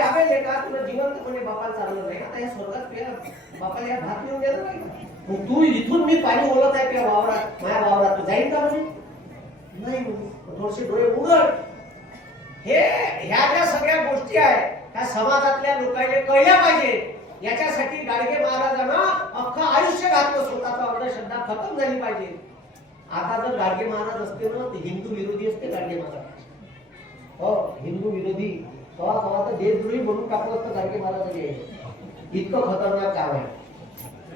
अबे लेका तुला जिवंतपणे बापाला चाललं नाही. आता या स्वर्गात तुझ्या बापाला या भात येऊन द्यायला नाही मग तू इथून मी पाणी ओलत आहे त्या वावरात माझ्या वावरात. तू जाईन का म्हणजे नाही थोडेसे डोळे उघड. हे ह्या ज्या सगळ्या गोष्टी आहेत ह्या समाजातल्या लोकांना कळल्या पाहिजे. याच्यासाठी गाडगे महाराजांना अख्खं आयुष्य घातलं स्वतःचा अंधश्रद्धा खतम झाली पाहिजे. आता जर गाडगे महाराज असते ना ते हिंदू विरोधी असते गाडगे महाराज. हो हिंदू विरोधी. तेव्हा तेव्हा तर देशद्रोही म्हणून टाकलं असतं गाडगे महाराजांनी इतकं खतरनाक काम आहे.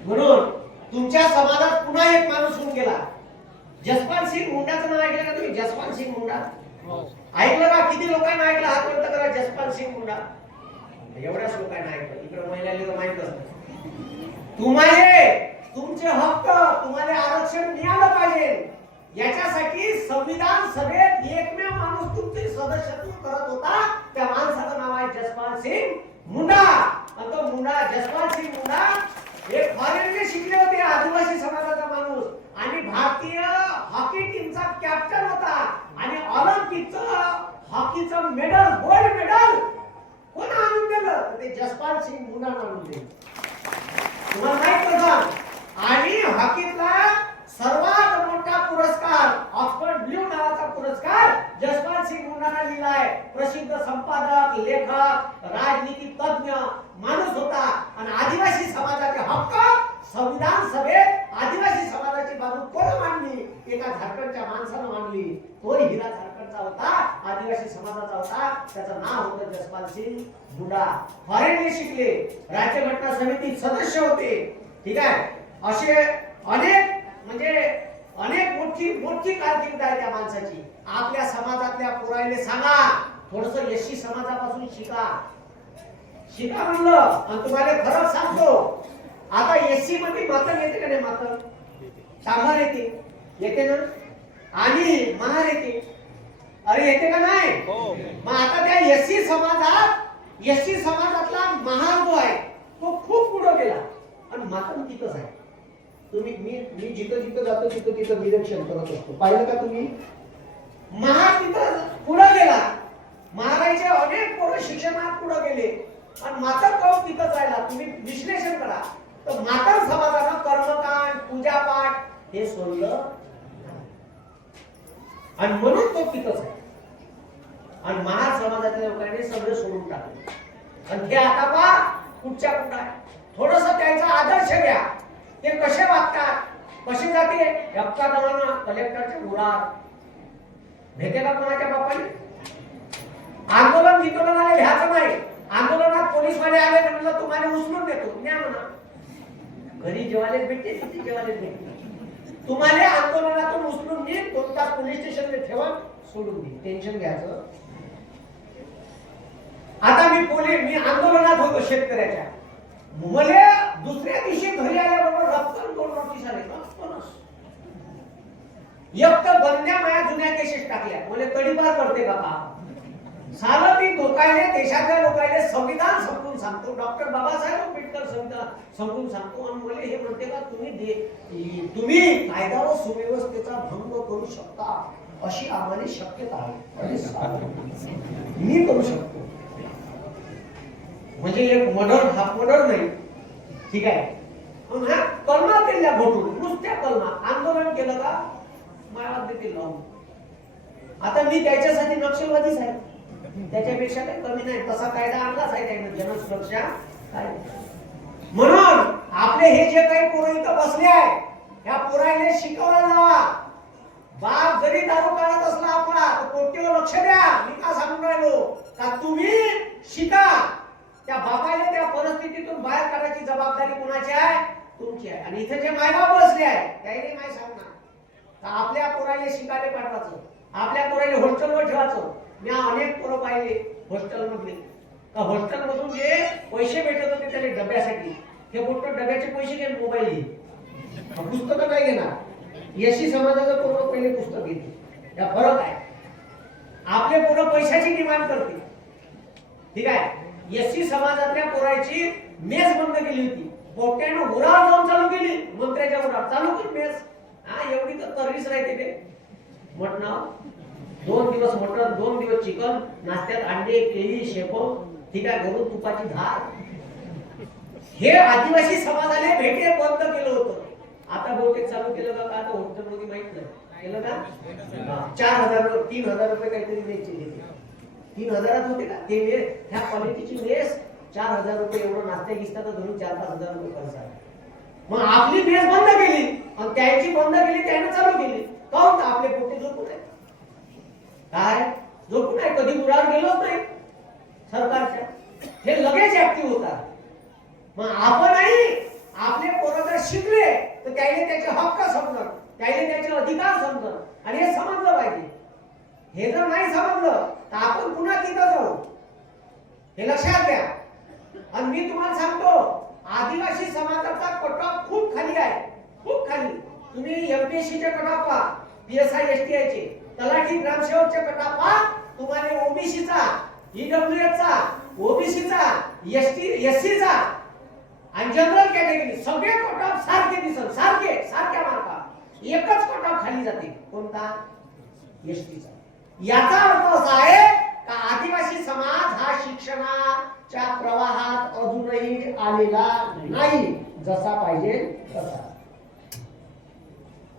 म्हणून तुमच्या समाजात पुन्हा एक माणूस होऊन गेला. जसपाल सिंग मुंडाचं नाव ऐकलं का तुम्ही? जसपाल सिंग मुंडा. ऐकलं का? किती लोकांना ऐकलं? हात वर करा जसपाल सिंग मुंडा. एवढ्याच लोकांना ऐकलं. इकडे महिलाले तर माहीत असत. तुम्हाला तुमचे हक्क तुम्हाला आरक्षण मिळालं पाहिजे. याच्यासाठी संविधान सभेत एकमेव माणूस तुमचे सदस्यत्व करत होता. त्या माणसाचं नाव आहे जसपाल सिंग मुंडा. आणि तो मुंडा जसपाल सिंग मुंडा हे फॉरेनने शिकले होते आदिवासी समाजाचा माणूस. आणि भारतीय हॉकी टीमचा कॅप्टन होता. आणि ऑलिम्पिकचं हॉकीचं मेडल गोल्ड मेडल कोण आणून दिलं? ते जसपाल सिंग मुंडा आणून दिलं. तुम्हाला माहीत आणि हॉकीतला सर्वात मोठा पुरस्कार ऑक्सफर्ड ब्ल्यू नावाचा पुरस्कार जसपाल सिंग मुंडाला लिहिलाय प्रसिद्ध संपादक लेखक राजनीती तज्ञ माणूस होता. आणि आदिवासी समाजाचे हक्क संविधान सभेत आदिवासी समाजाची बाजू कोण मांडली? एका झारखंडच्या माणसानं मांडली. तो हिरा झारखंडचा होता आदिवासी समाजाचा होता. त्याचं नाव होतं जसपाल सिंग मुंडा. फॉरेनने शिकले. राज्यघटना समितीत सदस्य होते. ठीक आहे? असे अनेक म्हणजे अनेक मोठी मोठी कारकीर्द आहे त्या माणसाची. आपल्या समाजातल्या पोरायले सांगा थोडस एससी समाजापासून शिका. शिका म्हणलं आणि तुम्हाला खरं सांगतो आता एससी मध्ये मातर येते का नाही मातर सांभार येते. येते ना? आणि महार येते. अरे येते का नाही? मग आता त्या एससी समाजात एससी समाजातला महार जो आहे तो खूप पुढे गेला. आणि मात्र तिथंच आहे. तुम्ही मी मी जिथं जिथं जातो तिथं तिथं निरीक्षण करत असतो. पाहिलं का तुम्ही? महार तिथं पुढे गेला. महाराईचे अनेक पोरं शिक्षणात पुढे गेले. आणि मातर काऊन तिथं जायला तुम्ही विश्लेषण करा. तर मातर समाजानं कर्मकांड पूजापाठ हे सोडलं आणि म्हणून तो तिथंच आहे. आणि महार समाजातल्या लोकांनी सगळं सोडून टाकलं. आणि ते आता पा कुठच्या कुठं आहे थोडस त्यांचा आदर्श घ्या लागतात. कशी जाते हप्ता दवाना कलेक्टरच्या मुळात. भेटे का कोणाच्या बापाने? आंदोलन वितोलनाला घ्यायचं नाही. आंदोलनात पोलीसवाले आले म्हणलं तुम्हाला उचलून देतो. न्या म्हणा. घरी जेवायला भेटते तिथे जेवायला भेटते. तुम्हाला आंदोलनातून उचलून घे दोन तास पोलीस स्टेशनला ठेवा सोडून दे टेन्शन घ्यायचं. आता मी पोलीस मी आंदोलनात होतो शेतकऱ्याच्या. मला दुसऱ्या दिवशी घरी आल्याबरोबर रक्कम दोन नोटीस आले एक तर बनण्या माया जुन्या केसेस टाकल्या. मला तडीपार करते बाबा. झालं ती लोकायले देशातल्या लोकायले संविधान समजून सांगतो. डॉक्टर बाबासाहेब आंबेडकर संविधान समजून सांगतो. आणि मला हे म्हणते का तुम्ही दे तुम्ही कायदा व सुव्यवस्थेचा भंग करू शकता. अशी आम्हाला शक्यता आहे. मी करू शकतो. म्हणजे एक मर्डर हा मर्डर नाही. ठीक आहे. मग हा कलमा केल्या घोटून नुसत्या कलमा. आंदोलन केलं का? मला देतील लावून. आता मी त्याच्यासाठी नक्षलवादीच आहे त्याच्यापेक्षा काही कमी नाही. तसा कायदा आणलाच आहे त्याने. जनसुरक्षा कायदा. म्हणून आपले हे जे काही पोरं इथं बसले आहे ह्या पोराने शिकवलं लावा. बाप जरी दारू काढत असला आपला तर पोट्टीवर लक्ष द्या. मी का सांगून राहिलो? का तुम्ही शिका. त्या बापाने त्या परिस्थितीतून बाहेर काढायची जबाबदारी कोणाची आहे? तुमची आहे. आणि इथे जे मायबाप बसले आहे त्याही माय सांगणार. तर आपल्या पोराले शिकायला पाठवायचं. आपल्या पोराले हॉस्टेलवर ठेवायचं. मी अनेक पोरं पाहिले हॉस्टेल मधले हॉस्टेलमधून हॉस्टेल मधून जे पैसे भेटत होते त्याला डब्यासाठी हे मोठं डब्याचे पैसे घे मोबाईल घे. पुस्तकं काय घेणार. यशी समाजाचं पोरं पहिले पुस्तक घेते या फरक आहे. आपले पोरं पैशाची डिमांड करते ठीक आहे? यशी समाजातल्या पोराची मेस बंद केली होती. बोट्यानं उरा जाऊन चालू केली. मंत्र्याच्या उरा चालू केली मेस हा एवढी तर तर्रीस राहते ते मटण दोन दिवस मटण दोन दिवस चिकन नाश्त्यात अंडे केळी शेपो ठीक आहे गरुड तुपाची धार. हे आदिवासी समाजाने भेटे बंद केलं होतं. आता बहुतेक चालू केलं का? आता होटलमध्ये माहीत नाही. केलं का? चार हजार तीन हजार रुपये काहीतरी द्यायचे तीन हजारात होते का? ते ह्या क्वालिटीची मेस चार हजार रुपये एवढं नाश्त्या गिसता धरून चार पाच हजार रुपये खर्च आहे मग आपली फेस बंद केली. आणि त्यांची बंद केली त्याने चालू केली. काहून आपले पोटे झोपून आहे काय? झोपून आहे कधी बुडावर गेलोच नाही सरकारच्या. हे लगेच ऍक्टिव्ह होतात. मग आपणही आपले पोरं जर शिकले तर त्याने त्याचे हक्क समजत त्याने त्याचे अधिकार समजत आणि हे समजलं पाहिजे. हे जर नाही समजलं तर आपण पुन्हा तिथं जाऊ. हे लक्षात घ्या. आणि मी तुम्हाला सांगतो आदिवासी समाजाचा कटऑफ खूप खाली आहे. खूप खाली. तुम्ही एमपीएससीचे कटऑफ पहा पीएसआय एस टी आयचे तलाठी ग्रामसेवकचे कटऑफ पहा तुम्हाला ओबीसीचा ईडब्ल्यू चा ओबीसीचा एसटी चा आणि जनरल कॅटेगरी सगळे कटऑफ सारखे दिसत सारखे सारख्या मार्का एकच कटऑफ खाली जाते. कोणता? एसटीचा याचा अर्थ असा आहे का आदिवासी समाज हा च्या प्रवाहात अजूनही आलेला नाही जसा पाहिजे तसा.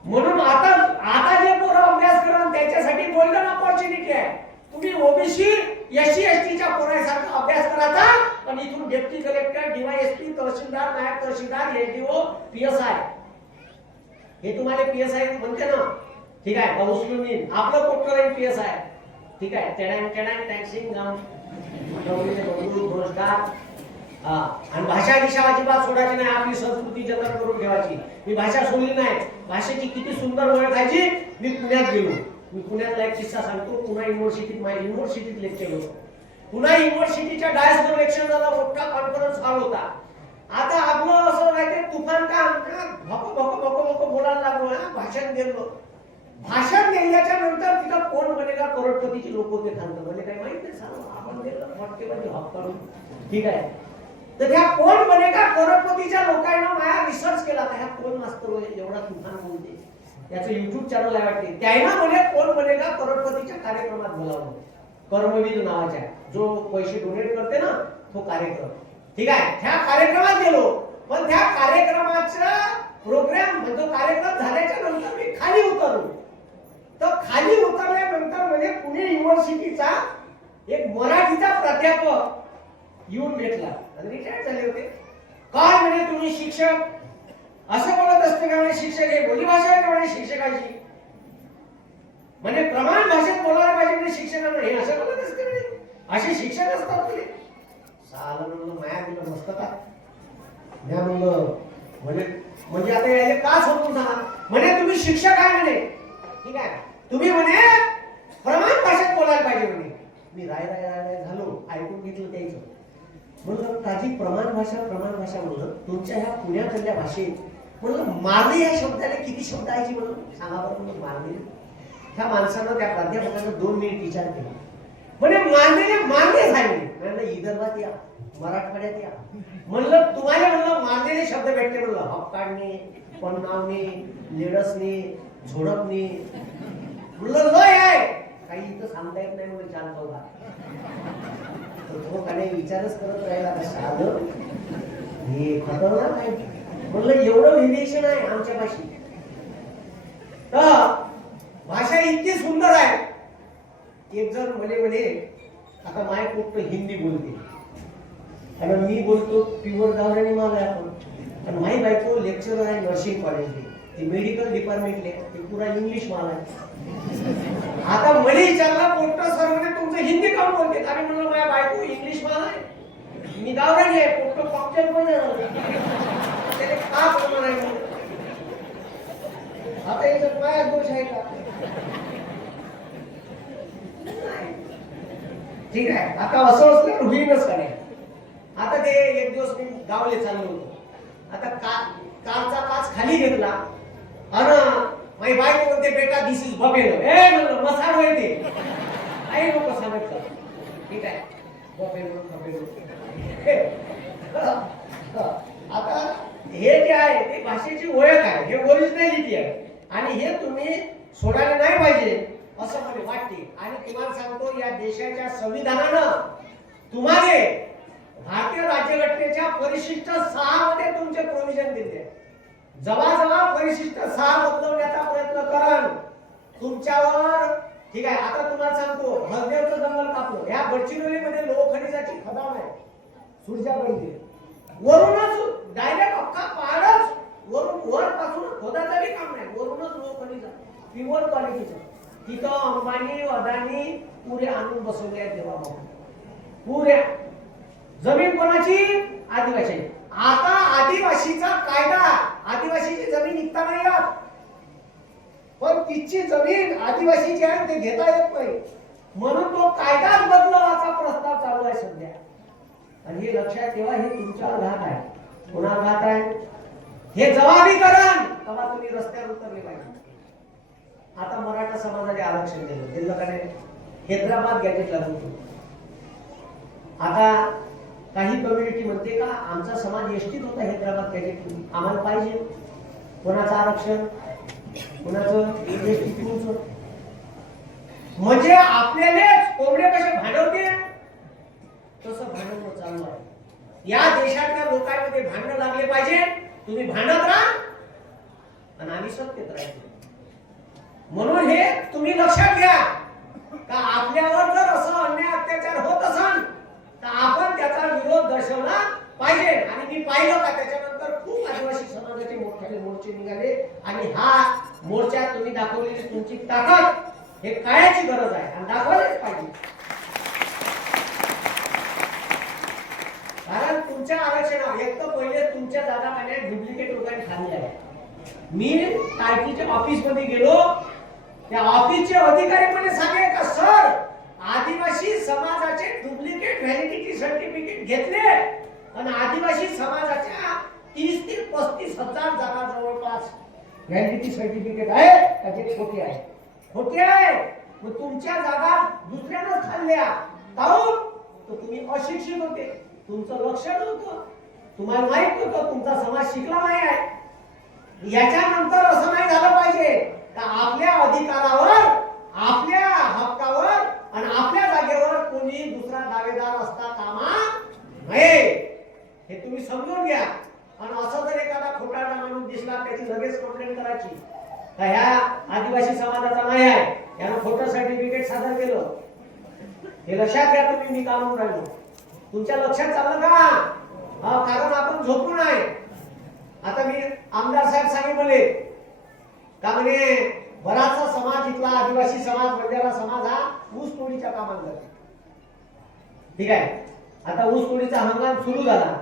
म्हणून आता आता जे पोरं अभ्यास करा त्याच्यासाठी गोल्डन ऑपॉर्च्युनिटी आहे. तुम्ही ओबीसी एससी एसटीच्या पोरासारखा अभ्यास करायचा पण इथून डेप्टी कलेक्टर डीवायएसपी तहसीलदार नायब तहसीलदार एसडीओ पीएसआय हे तुम्हाला पीएसआय म्हणते ना. ठीक आहे पाऊस येईन. आपलं पोटकर पीएसआय ठीक आहे टेडांग टेडांग टॅक्सिंग बंधू रोजगार आणि भाषा दिशा अजिबात सोडायची नाही आपली संस्कृती जतन करून ठेवायची. मी भाषा सोडली नाही. भाषेची किती सुंदर ओळख खायची मी पुण्यात गेलो. मी पुण्यातला एक किस्सा सांगतो. पुन्हा युनिव्हर्सिटीत माझ्या युनिव्हर्सिटीत लेक्चर होतो. पुन्हा युनिव्हर्सिटीच्या डायसवर लेक्चर झाला. मोठा कॉन्फरन्स हॉल होता. आता आपलं असं माहिती तुफान का भको भको भको भको बोलायला लागलो. हा भाषण गेलो. भाषण गेल्याच्यानंतर तिथं कोण बनेगा? करोडपतीची लोक होते खालतं म्हणजे काही माहीत नाही सांग. आपण गेलो हॉप करून. ठीक आहे. तर ह्या कोण बनेगा? करोडपतीच्या लोकांना माया रिसर्च केला ह्या कोण मास्तर एवढा तुफान बोलते याचं युट्यूब चॅनल आहे वाटते. त्यानं म्हणे कोण बनेगा? करोडपतीच्या कार्यक्रमात बोलावलं कर्मवीर नावाच्या. जो पैसे डोनेट करते ना तो कार्यक्रम. ठीक आहे. त्या कार्यक्रमात गेलो. पण त्या कार्यक्रमाचा प्रोग्राम म्हणजे कार्यक्रम झाल्याच्यानंतर मी खाली उतरलो. तर खाली उतरल्यानंतर म्हणजे पुणे युनिव्हर्सिटीचा एक मराठीचा प्राध्यापक येऊन भेटला. आणि रिटायर झाले होते. काय म्हणे तुम्ही शिक्षक? असं बोलत असते का म्हणे शिक्षक? हे बोली भाषा आहे का म्हणे शिक्षकाची? म्हणजे प्रमाण भाषेत बोलायला पाहिजे म्हणजे शिक्षकांना. हे असं बोलत असते म्हणजे असे शिक्षक असतात म्हणे. साला म्हणलं माया दिलं मस्त का? म्या म्हणलं म्हणजे म्हणजे आता याले का समजून सांगा म्हणे तुम्ही शिक्षक आहे म्हणे. ठीक आहे. तुम्ही म्हणे प्रमाण भाषेत बोलायला पाहिजे म्हणे. मी राय राय राय राय झालो ऐकून घेतलं त्याचं. म्हणलं ताजी प्रमाण भाषा प्रमाण भाषा म्हणलं तुमच्या ह्या पुण्यातल्या भाषेत म्हणलं मारणे या शब्दाला किती शब्द आहे म्हणून सांगा बरं म्हणून मारणे. ह्या माणसानं त्या प्राध्यापकानं दोन मिनिट विचार केला. म्हणजे मानलेले मान्य झाले म्हणलं विदर्भात या मराठवाड्यात या. म्हणलं तुम्हाला म्हणलं मानलेले शब्द भेटते म्हणलं. हप काढणे पन्नावणे लेडसणे झोडपणे. म्हणलं लय आहे. काही इथं सांगता येत नाही म्हणून चार चौदा. तर तो काही विचारच करत राहिला का साधं. हे खतरनाक आहे. म्हणलं एवढं व्हेरिएशन आहे आमच्या भाषेत. तर भाषा इतकी सुंदर आहे. एक जण म्हणे म्हणे आता माय पोट हिंदी बोलते. आणि मी बोलतो प्युअर गावरानी माल आपण आणि माही बायको लेक्चर आहे नर्सिंग कॉलेजले ते मेडिकल डिपार्टमेंटले पुरा इंग्लिश माल आहे. आता मला विचारला पोट्ट सर म्हणजे तुमचं हिंदी काम बोलते आणि म्हणलं माझ्या बायको इंग्लिश माल आहे. मी गावरानी आहे पोट्ट कॉकटेल पण त्याने का प्रमाण आहे आता याच्यात काय दोष आहे का? ठीक आहे आता असं असलं होईनच का नाही? आता ते एक दिवस मी गावले चाललो होतो. आता का कारचा काच खाली घेतला. अन माझी बायको म्हणते बेटा दिस इज बफेलो ए म्हणलं मसाड होय ते आई लोक सांगितलं ठीक आहे बफेलो बफेलो आता हे जे आहे ते भाषेची ओळख आहे हे ओरिजिनॅलिटी आहे. आणि हे तुम्ही सोडायला नाही पाहिजे असं मला वाटते. आणि तुम्हाला सांगतो या देशाच्या संविधानानं तुम्हाला भारतीय राज्यघटनेच्या परिशिष्ट सहा मध्ये तुमचे प्रोव्हिजन दिले. जेव्हा परिशिष्ट सहा बदलवण्याचा प्रयत्न कराल. तुमच्यावर ठीक आहे आता तुम्हाला सांगतो हळदेवचं जंगल कापलं. या गडचिरोलीमध्ये लोहखनिजाची खदान आहे. सुरजा गडची वरूनच डायरेक्ट अख्खा पहाडच वरून वर पासून खोदाचं बी काम नाही. वरूनच लोहखनिज. प्युअर क्वालिटीचं तिथं अंबानी अदानी पुरे आणून बसवले आहेत देवा पुऱ्या. जमीन कोणाची? आदिवासी. आता आदिवासीचा कायदा आदिवासीची जमीन निघता नाही येत. पण तिची जमीन आदिवासीची आहे ते घेता येत नाही. म्हणून तो कायदाच बदलवाचा प्रस्ताव चालू आहे सध्या. आणि हे लक्षात ठेवा हे तुमच्यावर घात आहे. कोणावर घात आहे? हे जबाबीकरण तेव्हा तुम्ही रस्त्यावर उतरले पाहिजे. आता मराठा समाजाने आरक्षण दिलं. दिलं का नाही? हैदराबाद गॅजेट लागू आता काही कम्युनिटी म्हणते का आमचा समाज एसटीत होता हैदराबाद त्याचे. आम्हाला पाहिजे. कोणाचं आरक्षण? कोणाचं? एसटी म्हणजे आपल्यालाच कोंबडे कसे भांडवते? तसं भांडवणं चालू आहे. या देशातल्या लोकांमध्ये भांडणं लागले पाहिजे. तुम्ही भांडत राहा. आणि आम्ही सत्यत राहायचे म्हणून हे तुम्ही लक्षात घ्या. का आपल्यावर जर असं अन्याय अत्याचार होत असाल तर आपण त्याचा विरोध दर्शवला पाहिजे. आणि मी पाहिलं का त्याच्यानंतर खूप आदिवासी समाजाचे मोठे मोर्चे निघाले. आणि हा मोर्चा तुम्ही दाखवलेली तुमची ताकद हे कायची गरज आहे. आणि दाखवलेच पाहिजे. कारण तुमच्या आरक्षण एक तर पहिले तुमच्या दादा पाण्यात डुप्लिकेट लोकांनी खाल्ली आहे मी टायकीच्या ऑफिसमध्ये गेलो. त्या ऑफिसचे अधिकारी म्हणे सांगे का सर आदिवासी समाजाचे डुप्लिकेट व्हॅलिडिटी सर्टिफिकेट घेतले. आणि आदिवासी समाजाच्या तीस ते पस्तीस हजार जागा जवळपास व्हॅलिडिटी सर्टिफिकेट आहे. त्याचे खोटे आहे खोटे आहे मग तुमच्या जागा दुसऱ्यानं खाल्ल्या. काहून? तर तुम्ही अशिक्षित होते. तुमचं लक्ष नव्हतं. तुम्हाला माहीत होतं तुमचा समाज शिकला नाही आहे. याच्यानंतर असं नाही झालं पाहिजे. का आपल्या अधिकारावर आपल्या हक्कावर आणि आपल्या जागेवर कोणी दुसरा दावेदार असता कामा नये. हे तुम्ही समजून घ्या. आणि असं जर एखादा खोटारडा माणूस दिसला त्याची लगेच कंप्लेंट करायची. तर ह्या आदिवासी समाजाचा नाही आहे. यानं खोटं सर्टिफिकेट सादर केलं. हे लक्षात घ्या तुम्ही मी कामून राहिलो. तुमच्या लक्षात चाललं का? हा कारण आपण झोपून आहे आता मी आमदार साहेब सांगितले. का म्हणे बराचसा समाज इथला आदिवासी समाज बंजारा समाज हा ऊस तोडीच्या कामात जातो ठीक आहे? आता ऊस तोडीचा हंगाम सुरू झाला.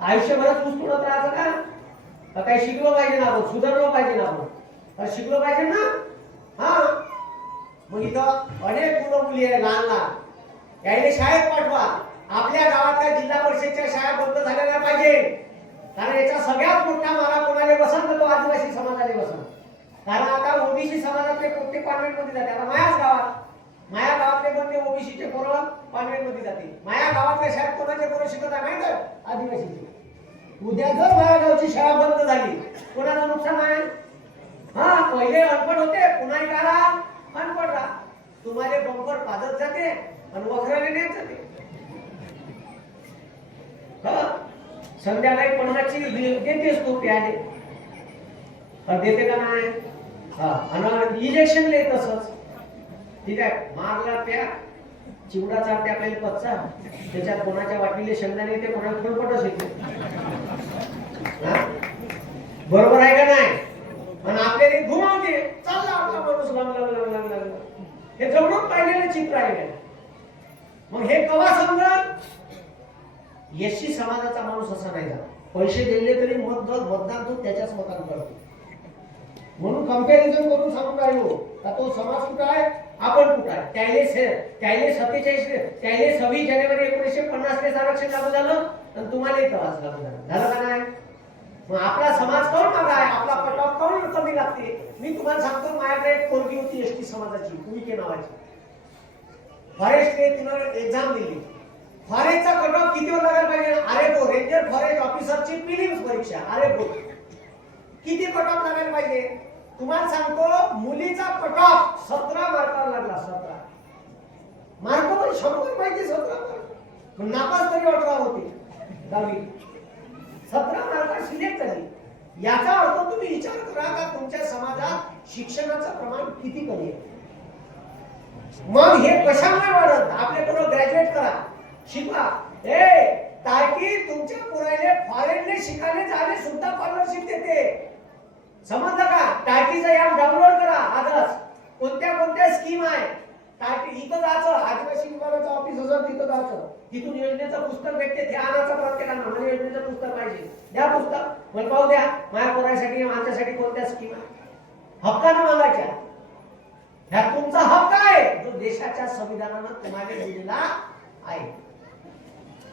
आयुष्यभरात ऊस तोडत राहायचं का? काही शिकलो पाहिजे ना आपण? सुधारलो पाहिजे ना आपण? तर शिकलो पाहिजे ना? हा? मग इथं अनेक मुलं मुली आहे लहान लहान यायला शाळेत पाठवा. आपल्या गावातल्या जिल्हा परिषदच्या शाळा बंद झाल्या पाहिजे. कारण याचा सगळ्यात मोठा मारा कोणाला बसन तो आदिवासी समाजाने बसन कारण ओबीसी समाजातले प्रत्येक कॉन्व्हेंटमध्ये जाते. आता मायाच गावात. माया गावातले पण ते ओबीसीचे पोरं कॉन्व्हेंटमध्ये जाते. माया गावातल्या शाळेत कोणाचे पोरं शिकत आहे माहीत आहे? आदिवासीचे. उद्या जर माया गावची शाळा बंद झाली कोणाला नुकसान आहे? हा पहिले अनपड होते पुन्हा काढा अनपड राहा तुम्हाला बंपर पाजत जाते आणि वखराने नेत जाते. हा. संध्याकाळी पन्नासची दे- देतेस तू प्याले पण देते का नाही? हा आणि इलेक्शन ले तसंच. ठीक आहे मारला प्या चिवडा चालते आपल्याला कच्चा त्याच्यात कोणाच्या वाटीले शेंगदाणे येते कोणाला फुलपटच येते हा? बरोबर आहे का नाही? आणि आपल्याला घुमावते चालला आपला माणूस लागला लागला लागला हे जवळून पाहिलेलं चित्र आहे मग हे कवा समजत यशी समाजाचा माणूस असा नाही झाला. पैसे दिले तरी मत मतदान तो त्याच्याच मतान करतो. म्हणून कंपॅरिझन करून सांगून राहिलो का तो समाज कुठं आहे? आपण कुठं आहे? त्याने त्याने सत्तेचाळीस त्याने सव्वीस जानेवारी एकोणीसशे पन्नास आरक्षण लागू झालं आणि तुम्हाला एक आवाज लागू झाला. झालं का नाही? मग आपला समाज कोण मागा आहे? आपला पटाव कोण कमी लागते? मी तुम्हाला सांगतो माझ्याकडे एक पोरगी होती एसटी समाजाची कुविके नावाची. फॉरेस्टने तिनं एक्झाम दिली. फॉरेस्टचा कट ऑफ कितीवर लागायला पाहिजे? अरे गो रेंजर फॉरेस्ट ऑफिसरची प्रिलिम्स परीक्षा. अरे गो किती कट ऑफ लागायला पाहिजे? तुम्हाला सांगतो मुलीचा कट सतरा मार्कावर लागला सतरा. मार्क म्हणजे शंभर पाहिजे सतरा मार्क नापास तरी अठरा होते. दहावी. सतरा मार्क सिलेक्ट झाली. याचा अर्थ तुम्ही विचार करा का तुमच्या समाजात शिक्षणाचं प्रमाण किती कमी आहे? मग हे कशामुळे वाढत? आपले पोरं ग्रॅज्युएट करा. शिका ए ताकी तुमच्या पोराले फॉरेनने शिकायला जाणे सुद्धा स्कॉलरशिप देते. समजलं का? टाकीचा ॲप डाउनलोड करा आजच. कोणत्या कोणत्या स्कीम आहे? टाकी इथं जायचं आदिवासी विभागाचं ऑफिस असं तिथं जायचं. तिथून योजनेचं पुस्तक भेटते ते आणायचं प्रत्येकानं. मला योजनेचं पुस्तक पाहिजे. द्या पुस्तक. मला पाहू द्या माझ्या पोरासाठी माझ्यासाठी कोणत्या स्कीम आहे? हक्कानं मागायच्या. ह्या तुमचा हक्क आहे. जो देशाच्या संविधानानं तुम्हाला दिलेला आहे.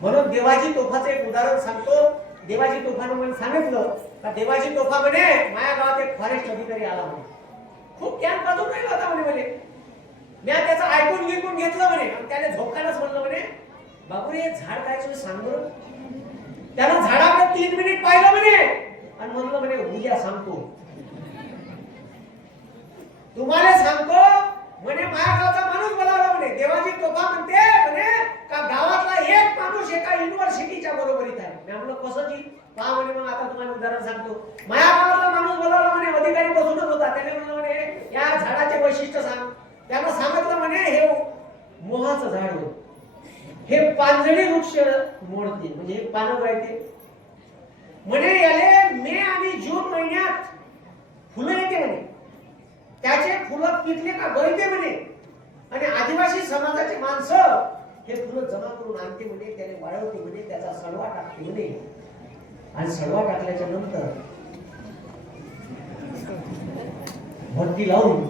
म्हणून देवाजी तोफाचं एक उदाहरण सांगतो. देवाजी तोफानं मला सांगितलं का देवाजी तोफा म्हणे माझ्या गावात एक फॉरेस्ट अधिकारी आला म्हणे. खूप ज्ञान पाजून राहिला होता म्हणे म्हणे. मी त्याचं ऐकून गिकून घेतलं म्हणे. आणि त्याने झोपतानाच म्हणलं म्हणे बाबू रे झाड खायचं सांग बरं. त्यानं झाडाकडे तीन मिनिट पाहिलं म्हणे. आणि म्हणलं म्हणे उद्या सांगतो. तुम्हाला सांगतो म्हणे माझ्या गावचा माणूस बोलावला म्हणे. देवाजी तोफा म्हणते म्हणे का गावातला एक माणूस एका युनिव्हर्सिटीच्या बरोबरीत आहे. मी म्हणलं कसं जी? पहा म्हणे मग आता तुम्हाला उदाहरण सांगतो. माझ्या गावातला माणूस बोलावला म्हणे अधिकारी बसूनच होता. त्याने म्हणलं म्हणे या झाडाचे वैशिष्ट्य सांग. त्यानं सांगितलं म्हणे हे हो, मोहाचं झाड हो. हे पानझडी वृक्ष मोडते. म्हणजे हे पानं गळते म्हणे याले मे आणि जून महिन्यात फुलं येते म्हणे. त्याचे फुलं पिकले का गळते म्हणे. आणि आदिवासी समाजाचे माणसं हे फुलं जमा करून आणते म्हणे त्याने वाळवते म्हणे त्याचा सडवा टाकते म्हणे. आणि सडवा टाकल्याच्या नंतर भरती लावून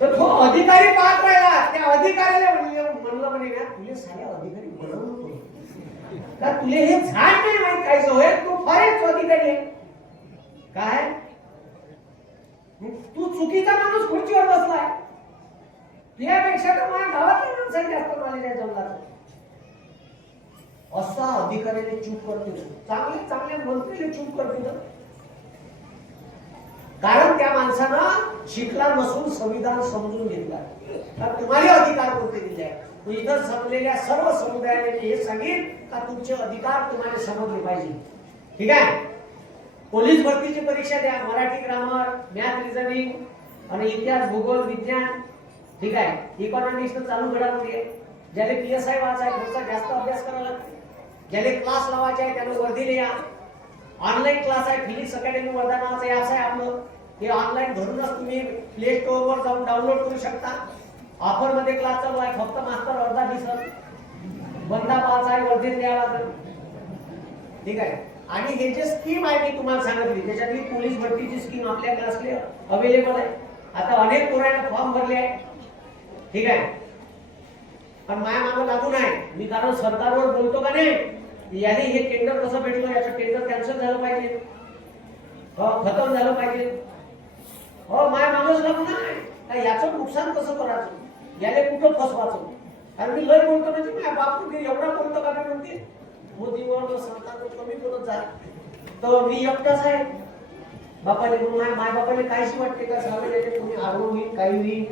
तर तो अधिकारी पाहत राहिला. त्या अधिकाऱ्याला म्हणले म्हणलं म्हणे ना तुले साऱ्या अधिकारी बनवलं का तुले हे झाड नाही माहीत? काय होय तू फारच अधिकारी काय? तू चुकीचा माणूस खुर्चीवर बसलाय. यापेक्षा तर माझ्या गावातल्या माणसाने जास्त नॉलेज आहे जंगलात. असा अधिकाऱ्याने चूप करते चांगले चांगले मंत्रीने चूप करते कारण त्या माणसानं शिकला नसून संविधान समजून घेतला. तर तुम्हाला अधिकार कोणते दिले? आहे मग इथं सर्व समुदायाने हे सांगेल का तुमचे अधिकार तुम्हाला समजले पाहिजे. ठीक आहे? पोलीस भरतीची परीक्षा द्या मराठी ग्रामर मॅथ रिझनिंग आणि इतिहास भूगोल विज्ञान. ठीक आहे? इकॉनॉमिक्स चालू घडामोडी आहे. ज्याला पी एस आय वाचा आहे जास्त अभ्यास करावा लागते. ज्याला क्लास लावायचे आहे त्याला वर्धी या ऑनलाईन क्लास आहे फिजिक्स अकॅडमी वर्धा नावाचं ॲप्स आहे आपलं. हे ऑनलाईन धरूनच तुम्ही प्ले स्टोअरवर जाऊन डाउनलोड करू शकता. ऑफरमध्ये क्लास चालू आहे फक्त मास्तर अर्धा दिसत. बंदा पाच आहे वर्धीत द्यावा ठीक आहे? आणि हे जे स्कीम आहे मी तुम्हाला सांगितली त्याच्यातली पोलीस भरतीची स्कीम आपल्याकडे असले अवेलेबल आहे. आता अनेक पोरांना फॉर्म भरले आहे. ठीक आहे? पण माया मागं लागू नाही मी कारण सरकारवर बोलतो का नाही याने हे टेंडर कसं भेटलं याचं टेंडर कॅन्सल झालं पाहिजे. हो खतम झालं पाहिजे. हो माया मागच लागू नाही याचं नुकसान कसं करायचं? याने कुठं फसवायचं? कारण मी लय बोलतो म्हणजे माझ्या बापू मी एवढा बोलतो का म्हणते? मोदीवर सरकार कमी बोलत जा. तर मी एकटाच आहे. बापाने म्हणून माय माय बापाने काहीच वाटते का? सगळे याचे कोणी आरोप होईल काही होईल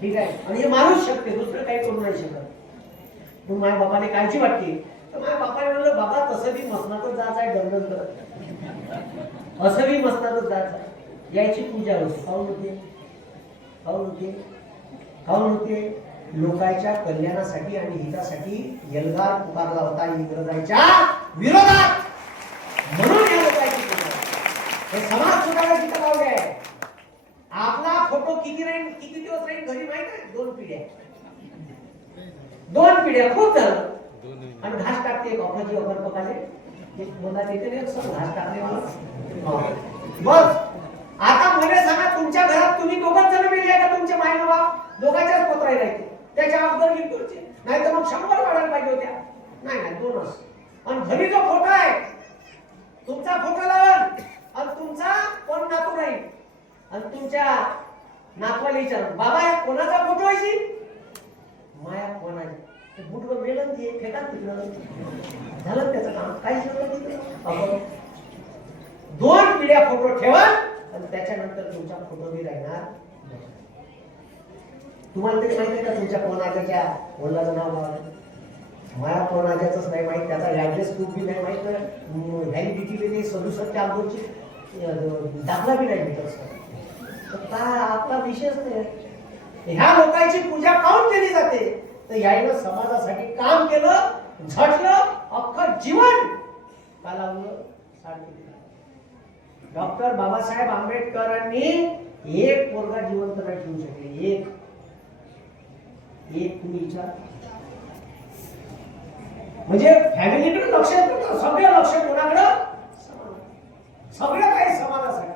ठीक आहे. आणि हे माणूस शकते. दुसरं काही करू नाही शकत. मग माझ्या बापाने काळजी वाटते. तर माझ्या बापाने म्हणलं बाबा तसं बी मसनातच जायचं आहे दंगल करत असं बी मसनातच जायचं यायची पूजा होती. काऊन होते. काऊन होते. काऊन होते. लोकांच्या कल्याणासाठी आणि हितासाठी यलगार पुकारला होता इंग्रजांच्या विरोधात. म्हणून हे समाज सुधारायची तिथं लावले आहे. आपला फोटो किती राहील किती दिवस राहील घरी माहीत आहे? दोन पिढ्या. दोन पिढ्या खूप झालं आणि घास टाकते एक अफाजी अफर पकाले. एक बोला एक सर घास टाकते मला हो. बस. आता मला सांगा तुमच्या घरात तुम्ही दोघंच जण मिळले का तुमचे माय बाबा दोघांच्याच पत्र राहते त्याच्या अगोदर गिफ्ट नाही तर मग शंभर वाढायला पाहिजे होत्या. नाही नाही दोनच. आणि घरी जो फोटो आहे. तुमचा फोटो लावल आणि तुमचा कोण नातू राहील आणि तुमच्या नातवाला विचार बाबा या कोणाचा फोटो आहे? माया कोणाची? ते बुटवर मेलं ते फेका तिकडं झालं त्याचं काम काहीच झालं तिकडं आपण दोन पिढ्या फोटो ठेवा आणि त्याच्यानंतर तुमचा फोटो बी राहणार. तुम्हाला तरी माहिती का तुमच्या कोणाच्या वडिलाचं नाव? काय मला कोणाच्याच नाही माहीत त्याचा ॲड्रेस प्रूफ बी नाही माहीत व्हॅलिडिटी ते सदुसष्ट आंदोलनची दाखला बी नाही भेटत काय आपला विषयच नाही. ह्या लोकांची पूजा काऊन केली जाते? तर यायनं समाजासाठी काम केलं झटलं अख्खं जीवन का लावलं डॉक्टर बाबासाहेब आंबेडकरांनी एक पोरगा जिवंत नाही ठेवू शकले एक. एक तुम्ही विचार. म्हणजे फॅमिलीकडे लक्ष नव्हतं. सगळं लक्ष कोणाकडं? सगळं काही समाजासाठी.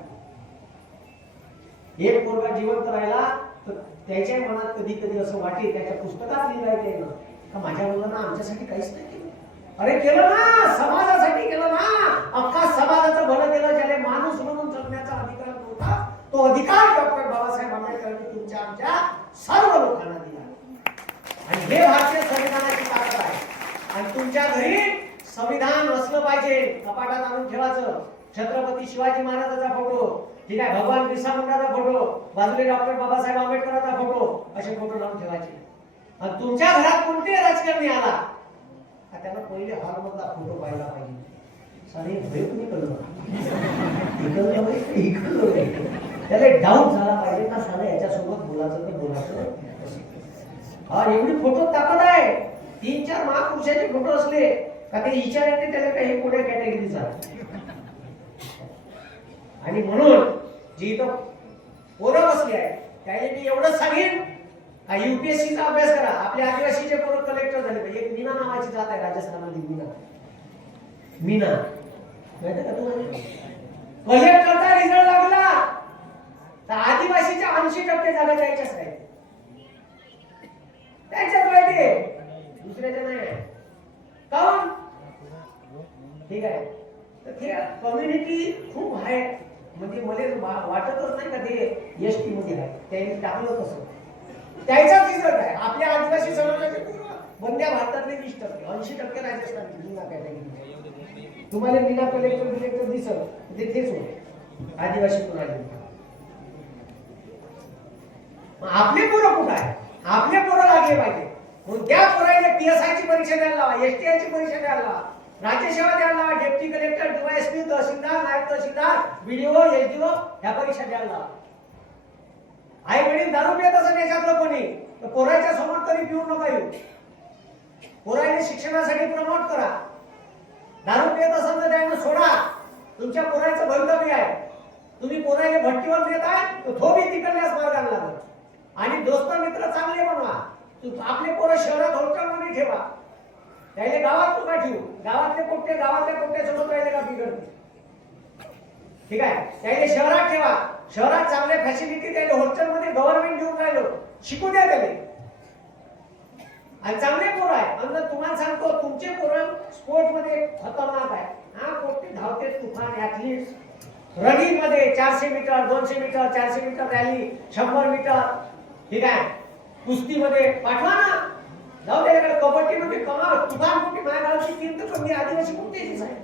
एक पोरगा जिवंत राहिला तर त्याच्या मनात कधी कधी असं वाटेल त्याच्या पुस्तकात लिहिलंय त्यानं. का माझ्या मुलांना आमच्यासाठी काहीच नाही केलं? अरे केलं ना! समाजासाठी केलं ना! अख्खा समाजाचं भलं केलं ज्याला माणूस म्हणून जगण्याचा अधिकार नव्हता तो अधिकार डॉक्टर बाबासाहेब आंबेडकरांनी तुमच्या आमच्या सर्व लोकांना दिला आणि हे भारतीय संविधानाची ताकद आहे. आणि तुमच्या घरी संविधान असलं पाहिजे. कपाटात आणून ठेवायचं. छत्रपती शिवाजी महाराजाचा फोटो ठीक आहे भगवान बिरसा मुंडाचा फोटो बाजूला डॉक्टर बाबासाहेब आंबेडकरांचा फोटो असे फोटो लावून ठेवायचे. आणि तुमच्या घरात कोणतेही राजकारणी आला? का त्याला पहिले हॉलमधला फोटो पाहायला पाहिजे. सारे भय कळलं इकडलं त्याला डाऊट झाला पाहिजे का साला याच्यासोबत बोलायचं तर बोलायचं. हा एवढी फोटो ताकद आहे. तीन चार महापुरुषाचे फोटो असले का ते विचार येते त्याला काही कोण्या कॅटेगरीचा आणि म्हणून जी इथं पोरं बसली आहे त्याने मी एवढंच सांगेन का युपीएससीचा अभ्यास करा. आपल्या आदिवासीचे पोरं कलेक्टर झाले एक मीना नावाची जात आहे राजस्थानमध्ये मीना. मीना. माहिती का तुम्हाला? कलेक्टरचा रिझल्ट लागला. तर आदिवासीच्या ऐंशी टक्के जागा द्यायच्याच नाही त्यांच्याच माहिती दुसऱ्याच्या नाही आहे. ठीक आहे. तर ते कम्युनिटी खूप आहे. म्हणजे मला वाटतच नाही का ते एस टी मध्ये आहे त्यांनी टाकलं कसं त्याचाच रिझल्ट आहे. आपल्या आदिवासी समाजाचे बंद्या भारतातले वीस टक्के ऐंशी टक्के राजस्थानची कॅटेगरी तुम्हाला मीना कलेक्टर डिलेक्टर दिसल ते तेच होते. आदिवासी कुणाला आपले पोरं कुठं आहे आपले पोरं लागले पाहिजे. मग त्या पोराने पीएसआय ची परीक्षा द्यायला लावा एसटीआय ची परीक्षा द्यायला लावा राज्यसेवा द्यायला लावा डेप्टी कलेक्टर डीवायएसपी तहसीलदार नायब तहसीलदार बीडीओ एसडीओ ह्या परीक्षा द्यायला लावा. आई वडील दारू पियत असं याच्यातलं कोणी? तर पोराच्या समोर तरी पिऊ नका येऊ. पोराने शिक्षणासाठी प्रमोट करा. दारू पियत असेल तर त्यानं सोडा. तुमच्या पोराचं भवितव्य आहे. तुम्ही पोराने भट्टीवर देत आहे तर तो बी तिकडल्याच मार्गाने लागत आणि दोस्त मित्र चांगले बनवा. तू आपले पोरं शहरात हॉस्टेलमध्ये ठेवा. त्याले गावात तुका ठेवू. गावातले पोट्टे गावातल्या कोट्ट्यासोबत राहिले का बिघडते ठीक आहे? त्याले शहरात ठेवा. शहरात चांगल्या फॅसिलिटी त्याले हॉस्टेलमध्ये गव्हर्नमेंट घेऊन राहिलो. शिकू द्या त्याला आणि चांगले पोरं आहे. आणि तुम्हाला सांगतो तुमचे पोरं स्पोर्टमध्ये खतरनाक आहे. हा कोणते धावते तुफान ऍथलीट रनिंगमध्ये चारशे मीटर दोनशे मीटर चारशे मीटर रॅली शंभर मीटर. ठीक आहे? कुस्तीमध्ये पाठवा ना. जाऊ त्याच्याकडे कबड्डीमध्ये कमा तुफान कुठे? माझ्या गावची टीम तर कमी. आदिवासी कुठेचीच आहे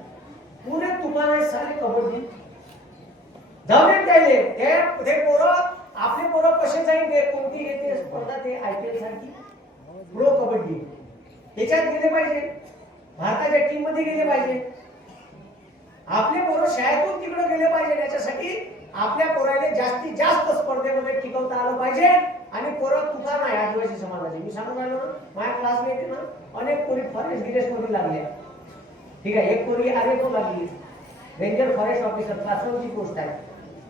पुणे तुफान आहे सारे कबड्डी. जाऊ दे त्याले. ते पोरं आपले पोरं कसे जाईल? ते कोणती घेते स्पर्धा ते आय पी एल सारखी? प्रो कबड्डी. त्याच्यात गेले पाहिजे. भारताच्या टीममध्ये गेले पाहिजे. आपले पोरं शाळेतून तिकडे गेले पाहिजे. याच्यासाठी आपल्या पोराला जास्तीत जास्त स्पर्धेमध्ये टिकवता आलं पाहिजे. आणि पोरं तुफान नाही आदिवासी समाजाचे. मी सांगून राहिलो ना माझ्या क्लास येते ना अनेक पोरी फॉरेस्ट गिरेस्टमध्ये लागल्या ठीक आहे एक पोरगी आर एफ लागली रेंजर फॉरेस्ट ऑफिसर क्लासरूमची पोस्ट आहे.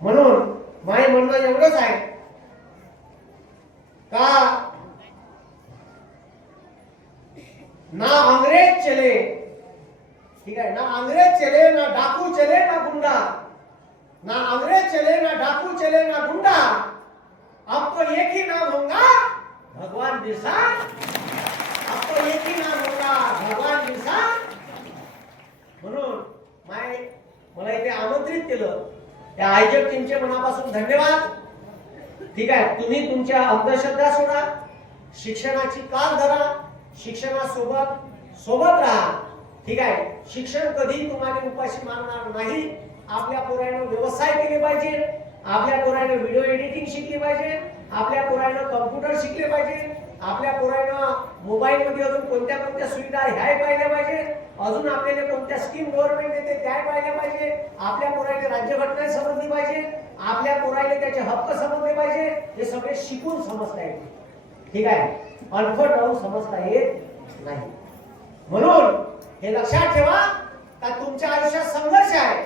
म्हणून माझे म्हणणं एवढंच आहे. का? ना अंग्रेज चले. ठीक आहे ना अंग्रेज चले ना डाकू चले ना गुंडा. ना अंग्रेज चले ना डाकू चले ना गुंडा। आपको एक ही नाम होगा भगवान बिरसा आपको एक ही नाम होगा भगवान बिरसा म्हणून माय मला इथे आमंत्रित केलं. त्या आयोजक टीमचे मनापासून धन्यवाद. ठीक आहे तुम्ही तुमच्या अंधश्रद्धा सोडा. शिक्षणाची काल धरा. शिक्षणासोबत सोबत राहा. ठीक आहे शिक्षण कधी तुम्हाला उपाशी मारणार नाही. आपल्या पोरानं व्यवसाय केले पाहिजे. आपल्या पोरानं व्हिडिओ एडिटिंग शिकली पाहिजे. आपल्या पोरानं कम्प्युटर शिकले पाहिजे. आपल्या पोरांना मोबाईल मध्ये अजून कोणत्या कोणत्या सुविधा ह्याही पाहिल्या पाहिजे. अजून आपल्याला कोणत्या स्कीम गव्हर्नमेंट देते त्याही पाहिल्या पाहिजे. आपल्या पोराला राज्यघटना समजली पाहिजे. आपल्या पोरायला त्याचे हक्क समजले पाहिजे. हे सगळे शिकून समजता येते ठीक आहे? अनफट राहून समजता येत नाही. म्हणून हे लक्षात ठेवा का तुमच्या आयुष्यात संघर्ष आहे?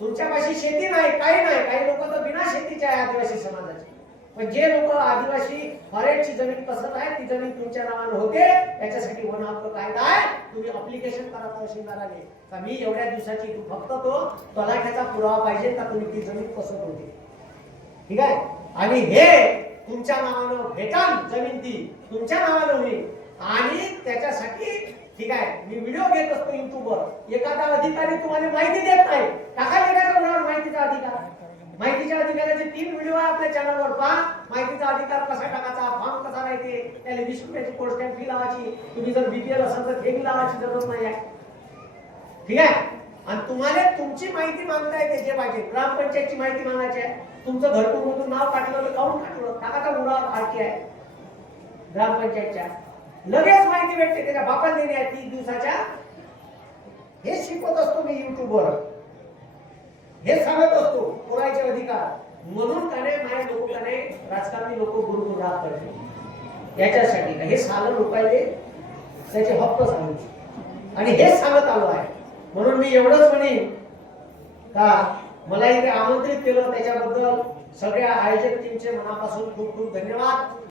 तुमच्यापाशी शेती नाही काही नाही. काही लोक तर बिना शेतीचे आहे आदिवासी समाजाचे. पण जे लोक आदिवासी फॉरेस्टची जमीन पसंत आहे ती जमीन तुमच्या नावानं होते त्याच्यासाठी वन हक्क कायदा आहे. तुम्ही अप्लिकेशन करा तहसीलदाराने का मी एवढ्या दिवसाची फक्त तो तलाख्याचा पुरावा पाहिजे का तुम्ही ती जमीन पसंत होते ठीक आहे? आणि हे तुमच्या नावानं भेटाल जमीन ती. तुमच्या नावानं होईल. आणि त्याच्यासाठी ठीक आहे मी व्हिडिओ घेत असतो युट्यूबवर एखादा अधिकारी तुम्हाला माहिती देत नाही. टाका देण्याचा कोणावर माहितीचा अधिकार. माहितीच्या अधिकाराचे तीन व्हिडिओ आहे आपल्या चॅनलवर पहा माहितीचा अधिकार कसा टाकायचा फॉर्म कसा राहते त्याला वीस रुपयाची पोस्ट फी लावायची. तुम्ही जर बीपीएल असाल तर फी लावायची जरूरत नाही आहे. ठीक आहे? आणि तुम्हाला तुमची माहिती मागता येते जे पाहिजे. ग्रामपंचायतची माहिती मागायची आहे. तुमचं घरकुल मधून नाव पाठवलं तर पाठवलं काढलं टाकाचा मुळा आहे. ग्रामपंचायतच्या. लगेच माहिती भेटते. त्याच्या बापाने देणे आहे तीन दिवसाच्या. हे शिकवत असतो मी युट्यूबवर हे सांगत असतो पुरायचे अधिकार. म्हणून त्याने माय लोक त्याने राजकारणी लोक गुरु राहत करते याच्यासाठी. हे सालं लोकांचे त्याचे हक्क सांगू आणि हेच सांगत आलो आहे. म्हणून मी एवढंच म्हणेन का मला इथे आमंत्रित केलं त्याच्याबद्दल सगळ्या आयोजक टीमचे मनापासून खूप खूप धन्यवाद.